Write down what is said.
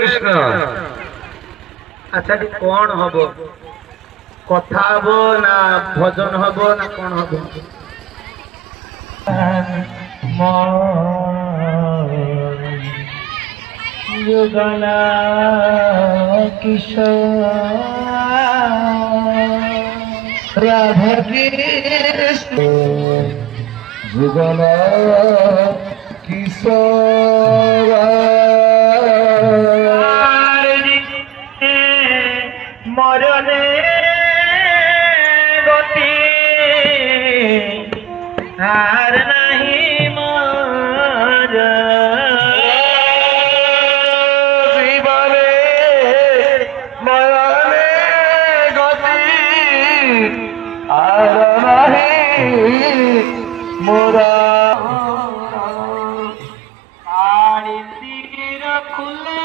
কৃষ্ণ। আচ্ছা কোন হব, কথা হব না ভজন হব না কোন হব? যুগল কিশোর রাধা কৃষ্ণ যুগল কিশোর মরণে গতি আর নাহি মর জীবনে মরণে গতি আর নাহি মোরা। আড়ি তীর খুলে